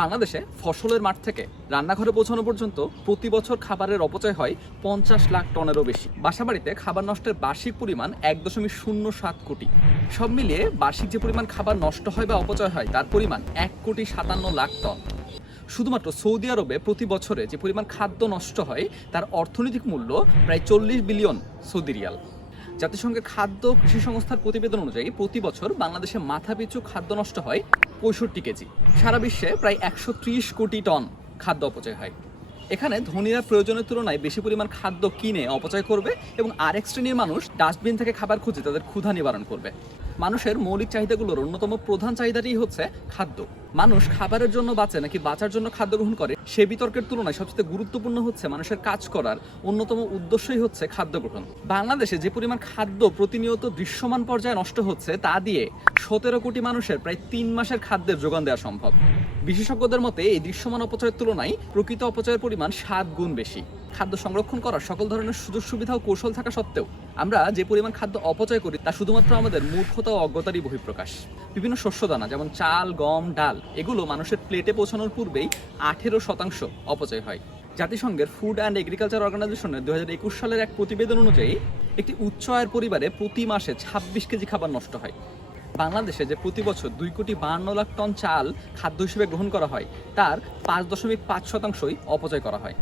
বাংলাদেশে ফসলের মাঠ থেকে রান্নাঘরে পৌঁছানো পর্যন্ত প্রতি বছর খাবারের অপচয় হয় পঞ্চাশ লাখ টনেরও বেশি। বাসাবাড়িতে খাবার নষ্টের বার্ষিক পরিমাণ এক দশমিক শূন্য সাত কোটি। সব মিলিয়ে বার্ষিক যে পরিমাণ খাবার নষ্ট হয় বা অপচয় হয়, তার পরিমাণ এক কোটি সাতান্ন লাখ টন। শুধুমাত্র সৌদি আরবে প্রতি বছরে যে পরিমাণ খাদ্য নষ্ট হয়, তার অর্থনৈতিক মূল্য প্রায় চল্লিশ বিলিয়ন সৌদি রিয়াল। জাতিসংঘের খাদ্য কৃষি সংস্থার প্রতিবেদন অনুযায়ী প্রতি বছর বাংলাদেশে মাথাপিছু খাদ্য নষ্ট হয় পঁয়ষট্টি কেজি। সারা বিশ্বে প্রায় একশো ত্রিশ কোটি টন খাদ্য অপচয় হয়। এখানে ধনীরা প্রয়োজনের তুলনায় বেশি পরিমাণ খাদ্য কিনে অপচয় করবে এবং আরেক শ্রেণির মানুষ ডাস্টবিন থেকে খাবার খুঁজে তাদের ক্ষুধা নিবারণ করবে। মানুষের মৌলিক চাহিদাগুলোর অন্যতম প্রধান চাহিদাটি হচ্ছে খাদ্য। মানুষ খাবারের জন্য বাঁচে নাকি বাঁচার জন্য খাদ্য গ্রহণ করে, সে বিতর্কের তুলনায় সবচেয়ে গুরুত্বপূর্ণ হচ্ছে মানুষের কাজ করার অন্যতম উদ্দেশ্যই হচ্ছে খাদ্য গ্রহণ। বাংলাদেশে যে পরিমাণ খাদ্য প্রতিনিয়ত দৃশ্যমান পর্যায়ে নষ্ট হচ্ছে, তা দিয়ে সতেরো কোটি মানুষের প্রায় তিন মাসের খাদ্যের যোগান দেওয়া সম্ভব। বিশেষজ্ঞদের মতে, এই দৃশ্যমান অপচয়ের তুলনায় প্রকৃত অপচয়ের পরিমাণ সাত গুণ বেশি। খাদ্য সংরক্ষণ করার সকল ধরনের সুযোগ সুবিধা ও কৌশল থাকা সত্ত্বেও আমরা যে পরিমাণ খাদ্য অপচয় করি, তা শুধুমাত্র আমাদের মূর্খতা ও অজ্ঞতারই বহিঃপ্রকাশ। বিভিন্ন শস্যদানা, যেমন চাল, গম, ডাল, এগুলো মানুষের প্লেটে পৌঁছানোর পূর্বেই আঠেরো শতাংশ অপচয় হয়। জাতিসংঘের ফুড অ্যান্ড এগ্রিকালচার অর্গানাইজেশনের দু হাজার একুশ সালের এক প্রতিবেদন অনুযায়ী, একটি উচ্চ আয়ের পরিবারে প্রতি মাসে ছাব্বিশ কেজি খাবার নষ্ট হয়। বাংলাদেশে যে প্রতি বছর দুই কোটি বাহান্ন লাখ টন চাল খাদ্য হিসেবে গ্রহণ করা হয়, তার পাঁচ দশমিক পাঁচ শতাংশই অপচয় করা হয়।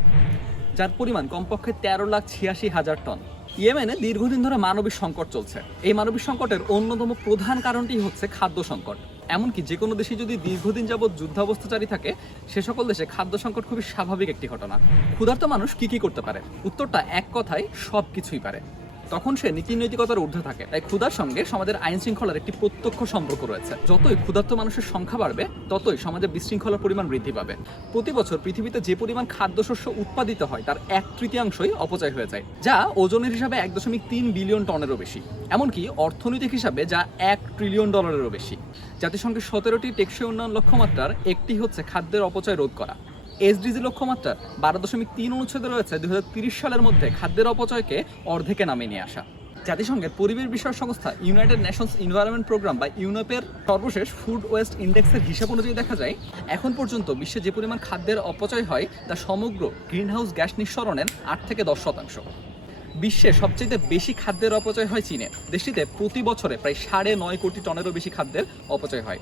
যার পরিমাণ কমপক্ষে তেরো লাখ ছিয়াশি হাজার টন। ইয়েমেনে দীর্ঘদিন ধরে মানবিক সংকট চলছে। এই মানবিক সংকটের অন্যতম প্রধান কারণটি হচ্ছে খাদ্য সংকট। এমনকি যে কোনো দেশে যদি দীর্ঘদিন যাবৎ যুদ্ধাবস্থা জারি থাকে, সে সকল দেশে খাদ্য সংকট খুবই স্বাভাবিক একটি ঘটনা। ক্ষুধার্ত মানুষ কি কি করতে পারে? উত্তরটা এক কথায় সব কিছুই পারে। তখন সে নীতি নৈতিকতার ঊর্ধ্বে থাকে। তাই ক্ষুধার সঙ্গে সমাজের আইন শৃঙ্খলার একটি প্রত্যক্ষ সম্পর্ক রয়েছে। যতই ক্ষুধার্ত মানুষের সংখ্যা বাড়বে, ততই সমাজে বিশৃঙ্খলার পরিমাণ বৃদ্ধি পাবে। প্রতি বছর পৃথিবীতে যে পরিমাণ খাদ্যশস্য উৎপাদিত হয়, তার এক তৃতীয়াংশই অপচয় হয়ে যায়, যা ওজনের হিসাবে এক দশমিক তিন বিলিয়ন টনেরও বেশি। এমনকি অর্থনৈতিক হিসাবে যা এক ট্রিলিয়ন ডলারেরও বেশি। জাতিসংঘের সতেরোটি টেকসই উন্নয়ন লক্ষ্যমাত্রার একটি হচ্ছে খাদ্যের অপচয় রোধ করা। এসডিজি লক্ষ্যমাত্রা বারো দশমিক তিন অনুচ্ছেদে রয়েছে দুই সালের মধ্যে খাদ্যের অপচয়কে অর্ধেকে নামিয়ে নিয়ে আসা। জাতিসংঘের পরিবেশ বিষয়ক সংস্থা ইউনাইটেড নেশনস এনভায়রনমেন্ট প্রোগ্রাম বা ইউনেপের সর্বশেষ ফুড ওয়েস্ট ইন্ডেক্সের হিসাব অনুযায়ী দেখা যায়, এখন পর্যন্ত বিশ্বে যে পরিমাণ খাদ্যের অপচয় হয় তা সমগ্র গ্রিনহাউস গ্যাস নিঃসরণের আট থেকে দশ শতাংশ। বিশ্বে সবচেয়ে বেশি খাদ্যের অপচয় হয় চীনে, দেশটিতে প্রতি বছরে প্রায় সাড়ে নয় কোটি টনেরও বেশি খাদ্যের অপচয় হয়।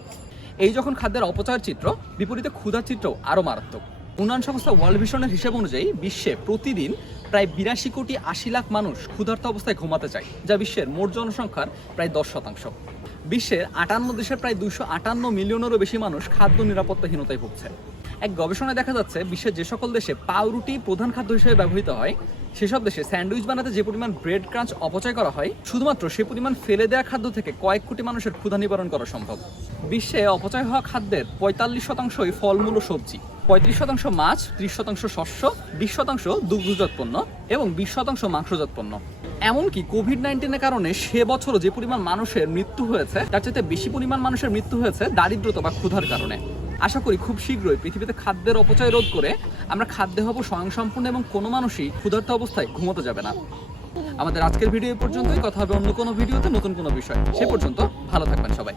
এই যখন খাদ্যের অপচয়ের চিত্র, বিপরীতে ক্ষুধার চিত্র আরও মারাত্মক। উন্নয়ন সংস্থা ওয়ার্ল্ড ভিশনের হিসাব অনুযায়ী বিশ্বে প্রতিদিন প্রায় বিরাশি কোটি আশি লাখ মানুষ ক্ষুধার্ত অবস্থায় ঘুমাতে চায়, যা বিশ্বের মোট জনসংখ্যার প্রায় দশ শতাংশ। বিশ্বের আটান্ন দেশের প্রায় দুশো আটান্ন মিলিয়নেরও বেশি মানুষ খাদ্য নিরাপত্তাহীনতায় ভুগছে। এক গবেষণায় দেখা যাচ্ছে, বিশ্বের যে সকল দেশে পাউরুটি প্রধান খাদ্য হিসেবে ব্যবহৃত হয়, সেসব দেশে স্যান্ডউইচ বানাতে যে পরিমাণ ব্রেড ক্রাঞ্চ অপচয় করা হয়, শুধুমাত্র সে পরিমাণ ফেলে দেওয়া খাদ্য থেকে কয়েক কোটি মানুষের ক্ষুধা নিবারণ করা সম্ভব। বিশ্বে অপচয় হওয়া খাদ্যের পঁয়তাল্লিশ শতাংশই ফলমূল ও সবজি। পঁয়ত্রিশ শতাংশ মাছ, ত্রিশ শতাংশ শস্য, বিশ শতাংশ দুগ্ধজাত পণ্য এবং বিশ শতাংশ মাংসজাত পণ্য। এমনকি কোভিড নাইন্টিনের কারণে সে বছরও যে পরিমাণ মানুষের মৃত্যু হয়েছে, তার চাইতে বেশি পরিমাণ মানুষের মৃত্যু হয়েছে দারিদ্রতা বা ক্ষুধার কারণে। আশা করি খুব শীঘ্রই পৃথিবীতে খাদ্যের অপচয় রোধ করে আমরা খাদ্যে হব স্বয়ংসম্পূর্ণ এবং কোনো মানুষই ক্ষুধার্ত অবস্থায় ঘুমোতে যাবে না। আমাদের আজকের ভিডিও পর্যন্তই। কথা হবে অন্য কোনো ভিডিওতে নতুন কোনো বিষয়। সে পর্যন্ত ভালো থাকবেন সবাই।